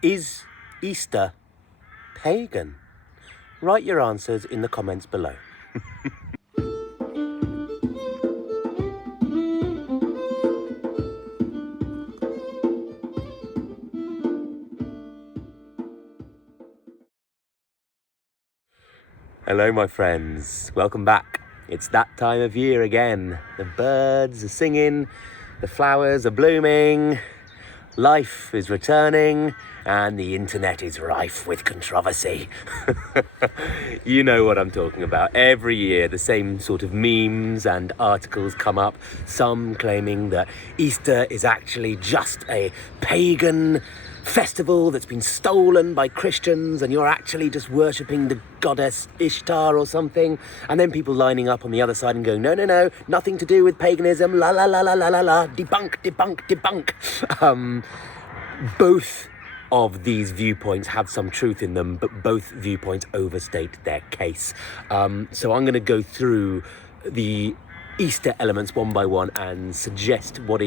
Is Easter pagan? Write your answers in the comments below. Hello my friends, welcome back. It's that time of year again. The birds are singing, the flowers are blooming, life is returning, and the internet is rife with controversy. You know what I'm talking about. Every year the same sort of memes and articles come up, some claiming that Easter is actually just a pagan festival that's been stolen by Christians and you're actually just worshipping the goddess Ishtar or something, and then people lining up on the other side and going, no, nothing to do with paganism, la la la la la la la, debunk. Both of these viewpoints have some truth in them, but both viewpoints overstate their case. So I'm going to go through the Easter elements one by one and suggest what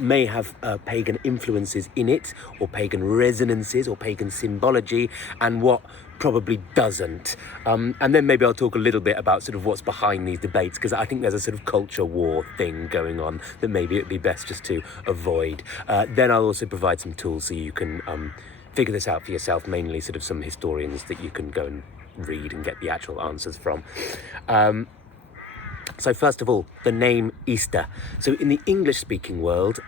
may have pagan influences in it, or pagan resonances, or pagan symbology, and what probably doesn't. And then maybe I'll talk a little bit about sort of what's behind these debates, because I think there's a sort of culture war thing going on that maybe it'd be best just to avoid. Then I'll also provide some tools so you can figure this out for yourself, mainly sort of some historians that you can go and read and get the actual answers from. So first of all, the name Easter. So in the English-speaking world,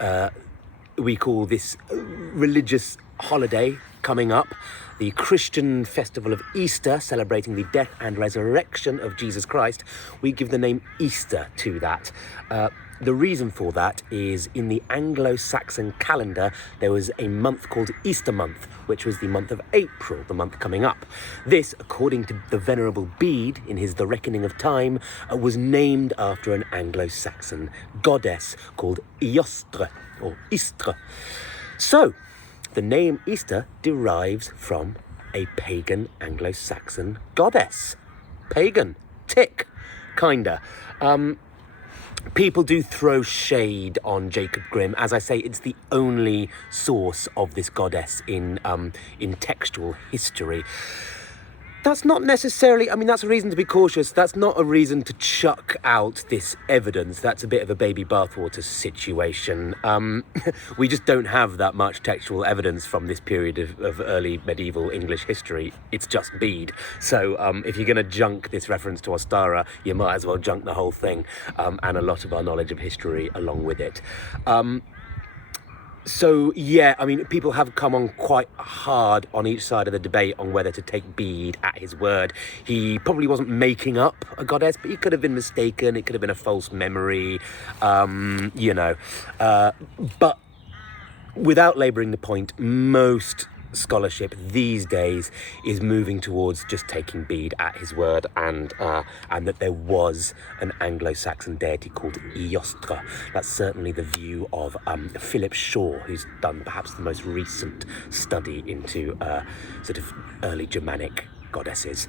we call this religious holiday coming up the Christian festival of Easter, celebrating the death and resurrection of Jesus Christ. We give the name Easter to that. The reason for that is in the Anglo-Saxon calendar, there was a month called Easter month, which was the month of April, the month coming up. This, according to the Venerable Bede in his The Reckoning of Time, was named after an Anglo-Saxon goddess called Eostre, or Eostre. So, the name Easter derives from a pagan Anglo-Saxon goddess. Pagan, tick, kinda. People do throw shade on Jacob Grimm. As I say, it's the only source of this goddess in textual history. That's not necessarily, I mean, that's a reason to be cautious. That's not a reason to chuck out this evidence. That's a bit of a baby bathwater situation. We just don't have that much textual evidence from this period of early medieval English history. It's just Bede. So if you're going to junk this reference to Ostra, you might as well junk the whole thing, and a lot of our knowledge of history along with it. So, yeah, I mean, people have come on quite hard on each side of the debate on whether to take Bede at his word. He probably wasn't making up a goddess, but he could have been mistaken. It could have been a false memory, but without labouring the point, most scholarship these days is moving towards just taking Bede at his word, and that there was an Anglo-Saxon deity called Eostre. That's certainly the view of Philip Shaw, who's done perhaps the most recent study into sort of early Germanic goddesses.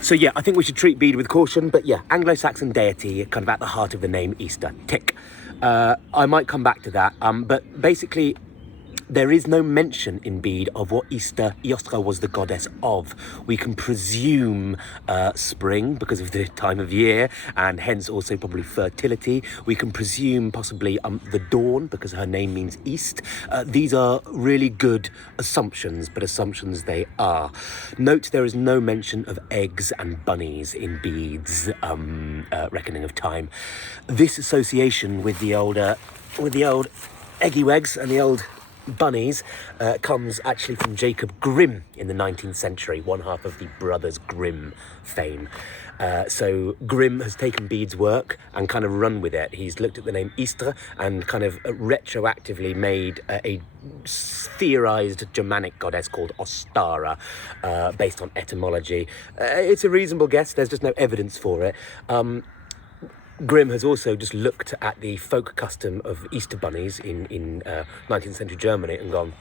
So yeah, I think we should treat Bede with caution, but yeah, Anglo-Saxon deity, kind of at the heart of the name Easter, tick. I might come back to that, but basically, there is no mention in Bede of what Eostre was the goddess of. We can presume spring because of the time of year, and hence also probably fertility. We can presume possibly the dawn because her name means east. These are really good assumptions, but assumptions they are. Note there is no mention of eggs and bunnies in Bede's Reckoning of Time. This association with the old eggy wegs and the old bunnies comes actually from Jacob Grimm in the 19th century, one half of the Brothers Grimm fame. So Grimm has taken Bede's work and kind of run with it. He's looked at the name Eostre and kind of retroactively made a theorized Germanic goddess called Ostara, based on etymology. It's a reasonable guess. There's just no evidence for it. Grimm has also just looked at the folk custom of Easter bunnies in 19th century Germany and gone,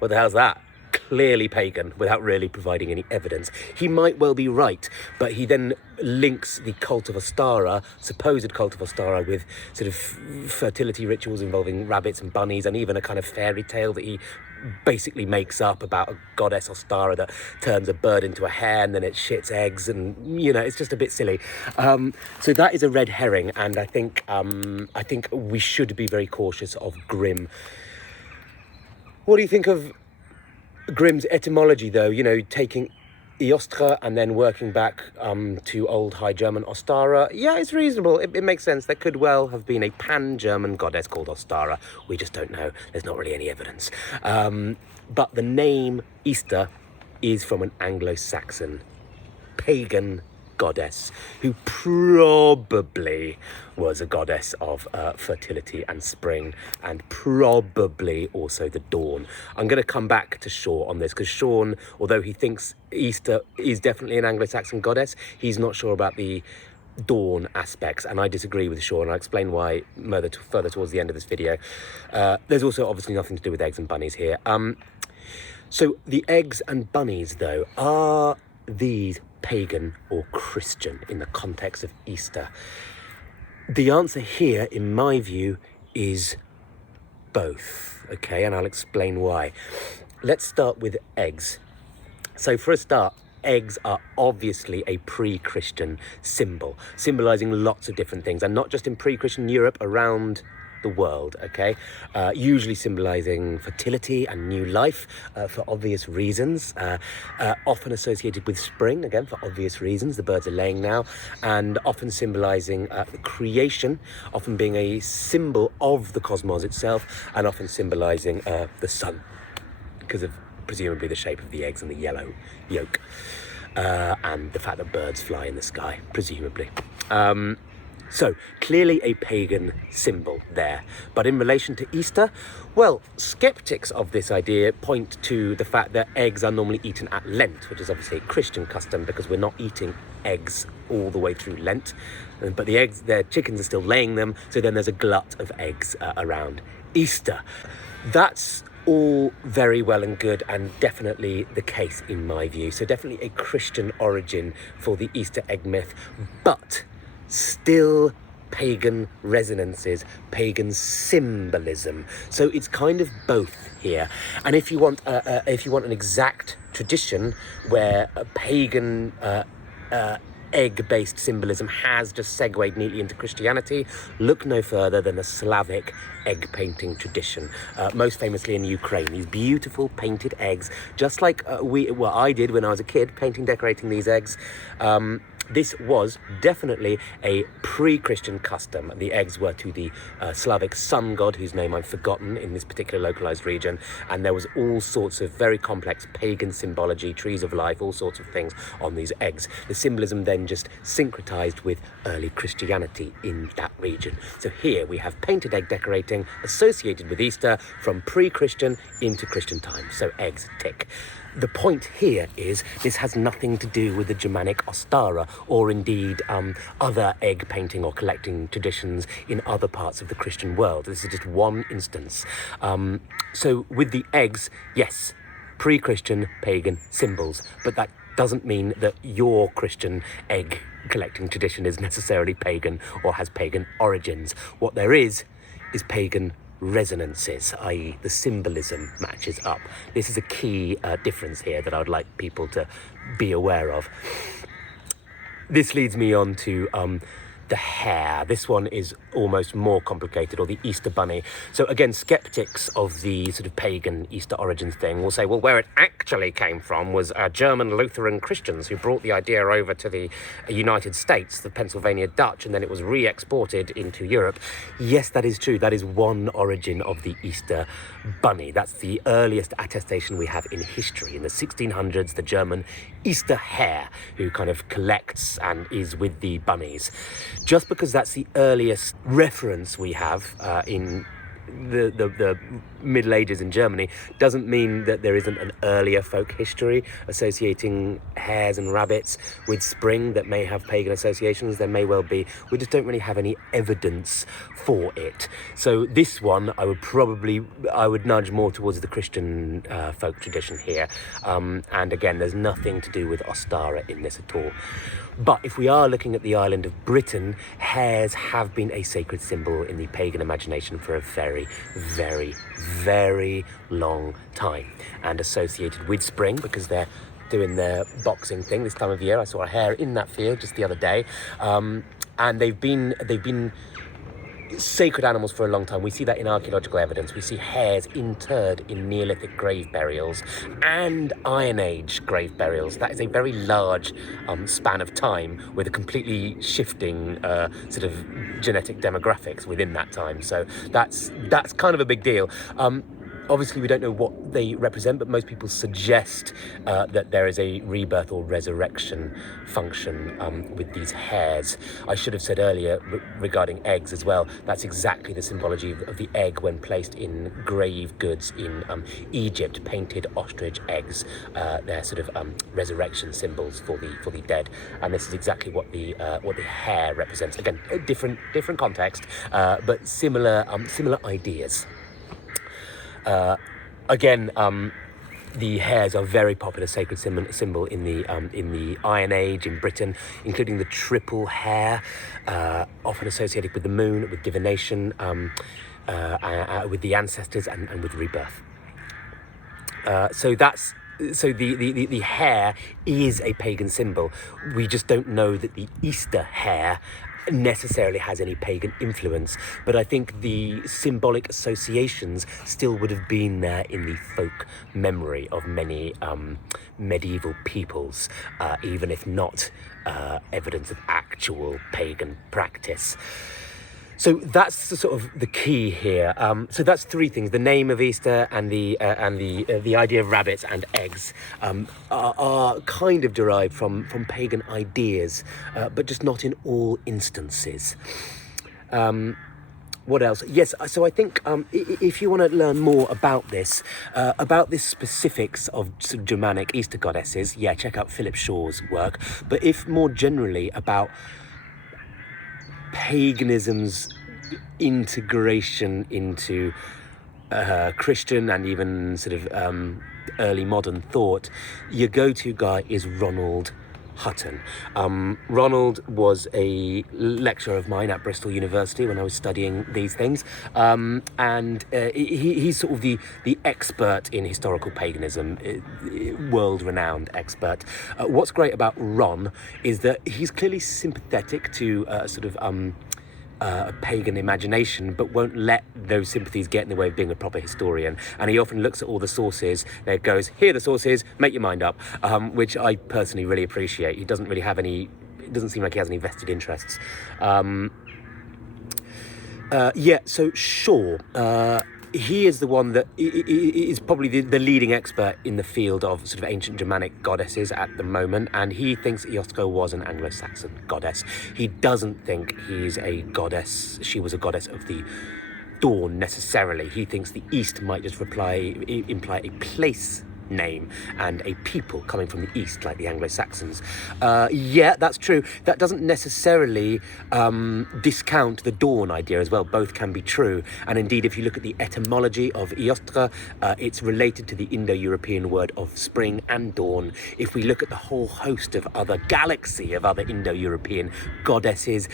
what the hell's that? clearly pagan without really providing any evidence. He might well be right, but he then links the cult of Ostara, supposed cult of Ostara, with sort of fertility rituals involving rabbits and bunnies, and even a kind of fairy tale that he basically makes up about a goddess Ostara that turns a bird into a hare and then it shits eggs, and it's just a bit silly. So that is a red herring, and I think we should be very cautious of Grimm. What do you think of Grimm's etymology, though? Taking Eostre and then working back to Old High German Ostara. Yeah, it's reasonable. It makes sense. There could well have been a pan-German goddess called Ostara. We just don't know. There's not really any evidence. But the name Easter is from an Anglo-Saxon pagan goddess who probably was a goddess of fertility and spring, and probably also the dawn. I'm going to come back to Shaw on this, because Sean, although he thinks Easter is definitely an Anglo-Saxon goddess, he's not sure about the dawn aspects, and I disagree with Shaw, and I'll explain why further towards the end of this video. There's also obviously nothing to do with eggs and bunnies here. So the eggs and bunnies, though, are these pagan or Christian in the context of Easter? The answer here, in my view, is both, okay? And I'll explain why. Let's start with eggs. So for a start, eggs are obviously a pre-Christian symbol, symbolizing lots of different things, and not just in pre-Christian Europe, around the world, okay? Usually symbolizing fertility and new life for obvious reasons, often associated with spring, again, for obvious reasons. The birds are laying now, and often symbolizing creation, often being a symbol of the cosmos itself, and often symbolizing the sun, because of presumably the shape of the eggs and the yellow yolk, and the fact that birds fly in the sky, presumably. So, clearly a pagan symbol there. But in relation to Easter, well, skeptics of this idea point to the fact that eggs are normally eaten at Lent, which is obviously a Christian custom, because we're not eating eggs all the way through Lent. But their chickens are still laying them, so then there's a glut of eggs around Easter. That's all very well and good, and definitely the case in my view. So definitely a Christian origin for the Easter egg myth, but still pagan resonances, pagan symbolism. So it's kind of both here. And if you want an exact tradition where a pagan egg-based symbolism has just segued neatly into Christianity, look no further than the Slavic egg painting tradition, most famously in Ukraine. These beautiful painted eggs, just like I did when I was a kid, decorating these eggs. This was definitely a pre-Christian custom. The eggs were to the Slavic sun god, whose name I've forgotten in this particular localized region, and there was all sorts of very complex pagan symbology, trees of life, all sorts of things on these eggs. The symbolism then just syncretized with early Christianity in that region. So here we have painted egg decorating associated with Easter from pre-Christian into Christian times. So eggs tick. The point here is this has nothing to do with the Germanic Ostara, or indeed other egg painting or collecting traditions in other parts of the Christian world. This is just one instance. So with the eggs, yes, pre-Christian pagan symbols, but that doesn't mean that your Christian egg collecting tradition is necessarily pagan or has pagan origins. What there is pagan resonances, i.e. the symbolism matches up. This is a key difference here that I would like people to be aware of. This leads me on to the hare. This one is almost more complicated, or the Easter bunny. So again, skeptics of the sort of pagan Easter origins thing will say, well, where it actually came from was German Lutheran Christians who brought the idea over to the United States, the Pennsylvania Dutch, and then it was re-exported into Europe. Yes, that is true. That is one origin of the Easter bunny. That's the earliest attestation we have in history. In the 1600s, the German Easter hare, who kind of collects and is with the bunnies. Just because that's the earliest reference we have in the Middle Ages in Germany doesn't mean that there isn't an earlier folk history associating hares and rabbits with spring that may have pagan associations. There may well be. We just don't really have any evidence for it. So this one, I would nudge more towards the Christian folk tradition here. And again, there's nothing to do with Ostra in this at all. But if we are looking at the island of Britain, hares have been a sacred symbol in the pagan imagination for a very, very, very long time, and associated with spring because they're doing their boxing thing this time of year. I saw a hare in that field just the other day, and they've been sacred animals for a long time. We see that in archaeological evidence. We see hares interred in Neolithic grave burials and Iron Age grave burials. That is a very large span of time with a completely shifting sort of genetic demographics within that time. So that's kind of a big deal. Obviously, we don't know what they represent, but most people suggest that there is a rebirth or resurrection function with these hares. I should have said earlier regarding eggs as well, that's exactly the symbology of the egg when placed in grave goods in Egypt, painted ostrich eggs. They're sort of resurrection symbols for the dead, and this is exactly what the hare represents. Again, a different context, but similar ideas. Again, the hares are very popular sacred symbol in the Iron Age in Britain, including the triple hare, often associated with the moon, with divination, with the ancestors, and with rebirth. So the hare is a pagan symbol. We just don't know that the Easter hare necessarily has any pagan influence, but I think the symbolic associations still would have been there in the folk memory of many medieval peoples, even if not evidence of actual pagan practice. So that's the sort of the key here. So that's three things: the name of Easter and the idea of rabbits and eggs are kind of derived from pagan ideas, but just not in all instances. What else? Yes, so I think if you want to learn more about this specifics of sort of Germanic Easter goddesses, yeah, check out Philip Shaw's work. But if more generally about paganism's integration into Christian and even sort of early modern thought, your go-to guy is Ronald Hutton. Ronald was a lecturer of mine at Bristol University when I was studying these things, and he's sort of the expert in historical paganism, world-renowned expert. What's great about Ron is that he's clearly sympathetic to sort of pagan imagination, but won't let those sympathies get in the way of being a proper historian. And he often looks at all the sources, there goes, here are the sources, make your mind up, which I personally really appreciate. He doesn't really have any, it doesn't seem like he has any vested interests. Yeah, so sure. He is the one that is probably the leading expert in the field of sort of ancient Germanic goddesses at the moment, and he thinks Eostre was an Anglo-Saxon goddess. He doesn't think she was a goddess of the dawn necessarily. He thinks the East might just imply a place name and a people coming from the East, like the Anglo-Saxons. Yeah, that's true. That doesn't necessarily discount the dawn idea as well. Both can be true. And indeed, if you look at the etymology of Eostre, it's related to the Indo-European word of spring and dawn. If we look at the whole host of other galaxy of other Indo-European goddesses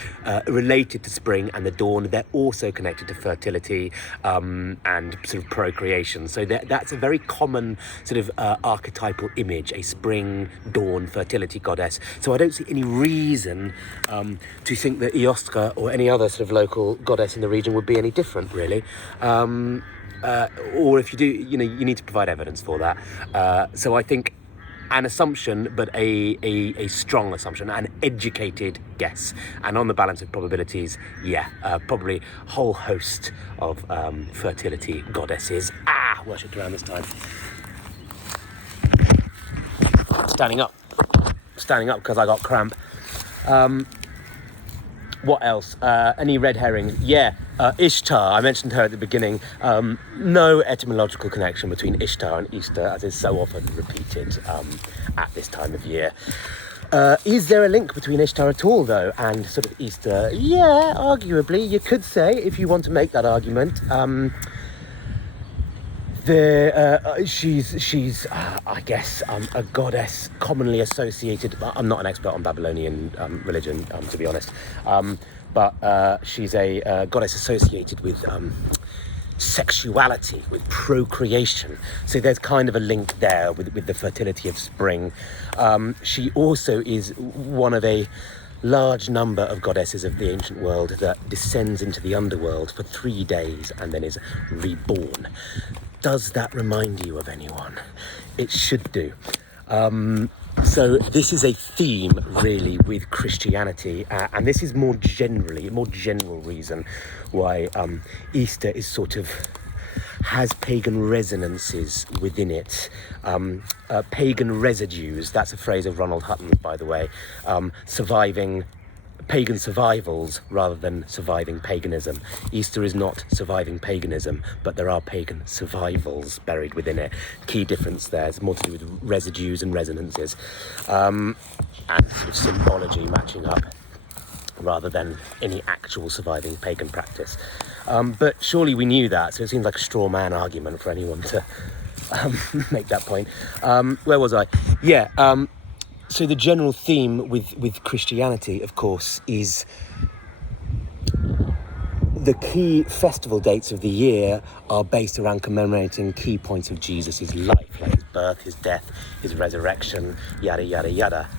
related to spring and the dawn, they're also connected to fertility and sort of procreation. So that's a very common sort of archetypal image, a spring, dawn, fertility goddess. So I don't see any reason to think that Eostre or any other sort of local goddess in the region would be any different, really. Or if you do, you need to provide evidence for that. So I think an assumption, but a strong assumption, an educated guess. And on the balance of probabilities, yeah, probably whole host of fertility goddesses. Worshipped around this time. Standing up because I got cramp. What else? Any red herrings? Yeah, Ishtar, I mentioned her at the beginning. No etymological connection between Ishtar and Easter, as is so often repeated at this time of year. Is there a link between Ishtar at all, though, and sort of Easter? Yeah, arguably, you could say, if you want to make that argument. She's I guess, a goddess commonly associated. I'm not an expert on Babylonian religion, to be honest, but she's a goddess associated with sexuality, with procreation. So there's kind of a link there with the fertility of spring. She also is one of a large number of goddesses of the ancient world that descends into the underworld for 3 days and then is reborn. Does that remind you of anyone? It should do. So this is a theme, really, with Christianity, and this is more general reason why Easter is sort of has pagan resonances within it. Pagan residues, that's a phrase of Ronald Hutton, by the way, surviving pagan survivals rather than surviving paganism. Easter is not surviving paganism, but there are pagan survivals buried within it. Key difference there is more to do with residues and resonances, and sort of symbology matching up rather than any actual surviving pagan practice. But surely we knew that, so it seems like a straw man argument for anyone to make that point. Where was I? Yeah. So the general theme with Christianity, of course, is the key festival dates of the year are based around commemorating key points of Jesus' life, like his birth, his death, his resurrection, yada, yada, yada.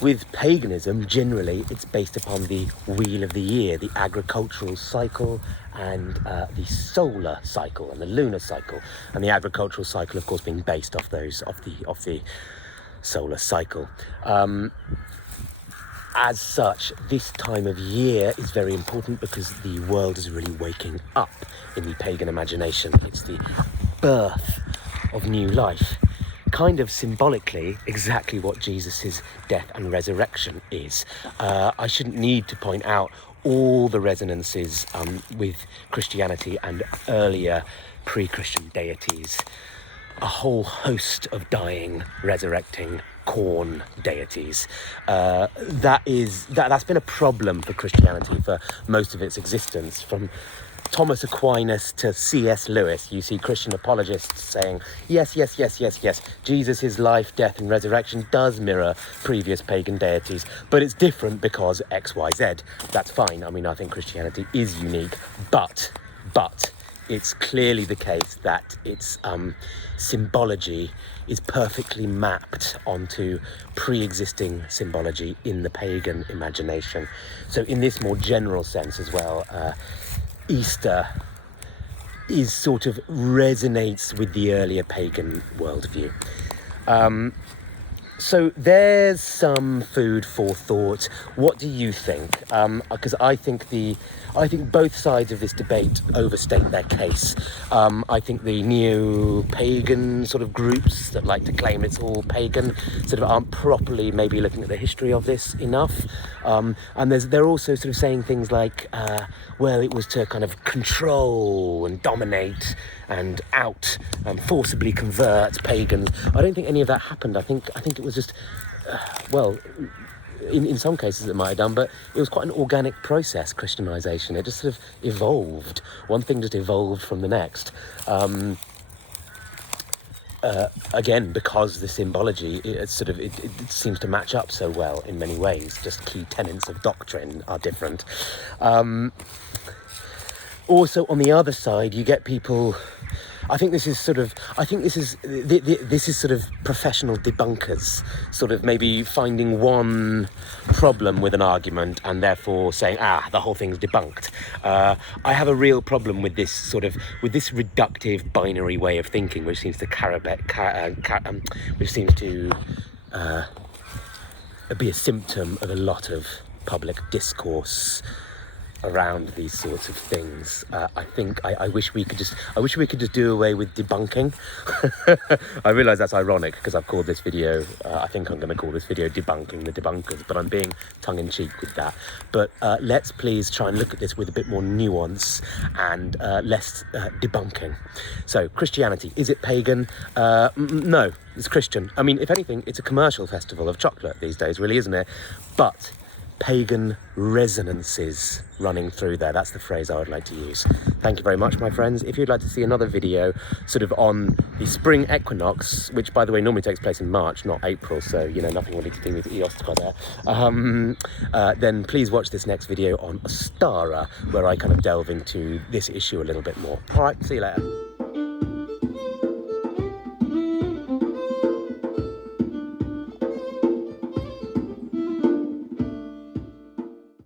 With paganism, generally, it's based upon the wheel of the year, the agricultural cycle, and the solar cycle and the lunar cycle. And the agricultural cycle, of course, being based off those, off the solar cycle. As such, this time of year is very important because the world is really waking up in the pagan imagination. It's the birth of new life. Kind of symbolically, exactly what Jesus' death and resurrection is. I shouldn't need to point out all the resonances with Christianity and earlier pre-Christian deities. A whole host of dying, resurrecting corn deities. That's been a problem for Christianity for most of its existence. From Thomas Aquinas to C.S. Lewis, you see Christian apologists saying, yes, Jesus' life, death and resurrection does mirror previous pagan deities, but it's different because X, Y, Z. That's fine. I mean, I think Christianity is unique, but it's clearly the case that its symbology is perfectly mapped onto pre-existing symbology in the pagan imagination. So in this more general sense as well, Easter is sort of resonates with the earlier pagan worldview. So there's some food for thought. What do you think? Because I think both sides of this debate overstate their case. I think the neo-pagan sort of groups that like to claim it's all pagan sort of aren't properly maybe looking at the history of this enough. And they're also sort of saying things like, well, it was to kind of control and dominate and forcibly convert pagans. I don't think any of that happened. I think it was just, in some cases it might have done, but it was quite an organic process, Christianization. It just sort of evolved. One thing just evolved from the next. Again, because the symbology, it seems to match up so well in many ways. Just key tenets of doctrine are different. Also, on the other side, you get people. I think this is sort of professional debunkers, sort of maybe finding one problem with an argument and therefore saying, the whole thing's debunked. I have a real problem with this reductive binary way of thinking, which seems to be a symptom of a lot of public discourse around these sorts of things. I wish we could just do away with debunking. I realise that's ironic because I've called this video, I think I'm going to call this video Debunking the Debunkers, but I'm being tongue-in-cheek with that. But let's please try and look at this with a bit more nuance and less debunking. So, Christianity, is it pagan? No, it's Christian. I mean, if anything, it's a commercial festival of chocolate these days, really, isn't it? But pagan resonances running through there. That's the phrase I would like to use. Thank you very much, my friends. If you'd like to see another video sort of on the spring equinox, which, by the way, normally takes place in March, not April, so, you know, nothing really to do with Eostre there, then please watch this next video on Ostra, where I kind of delve into this issue a little bit more. All right, see you later.